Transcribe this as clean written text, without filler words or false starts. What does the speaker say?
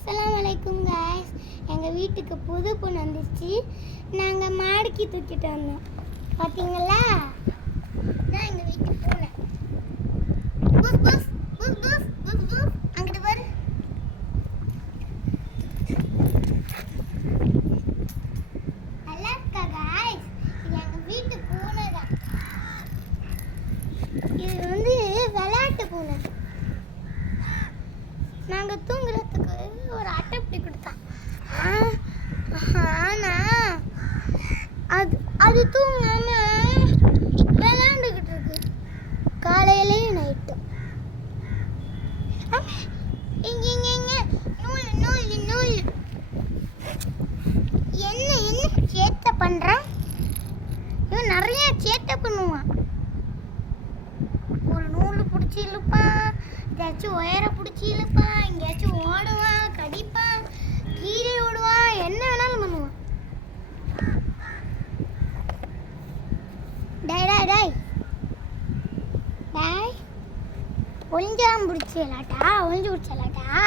அஸ்ஸலாமு அலைக்கும் गाइस. எங்கள் வீட்டுக்கு புது பொண்ணு வந்துச்சு. நாங்கள் மாடிக்கு தூக்கிட்டு வந்தோம். பார்த்தீங்களா? நான் எங்கள் வீட்டு பூனை. புஸ் புஸ் புஸ் புஸ் புஸ் புஸ். அங்கிட்டு பாரு. நல்லா இருக்கா गाइस? இது எங்கள் வீட்டு பூனை தான். இது வந்து விளையாட்டு பூனை. நாங்கள் தூங்குறதுக்கு ஒரு அட்டைப்படி கொடுத்தான். ஆனால் அது தூங்காம விளையாண்டுக்கிட்டு இருக்கு காலையிலையும் நைட்டும். இங்க நூல் நூல் நூல் என்ன சேட்டை பண்ணுறான். இவன் நிறைய சேட்டை பண்ணுவான். ஒரு நூல் பிடிச்சி இழுப்பான், எங்கேயாச்சும் ஒயரை பிடிச்சி இழுப்பான், எங்கேயாச்சும் ஓடுவான், கடிப்பான், கீழே ஓடுவான், என்ன வேணாலும் பண்ணுவான். டேய் டேய் டேய் டேய் ஒளிஞ்சாம் பிடிச்சி விளாட்டா, ஒளிஞ்சு பிடிச்சி விளாட்டா.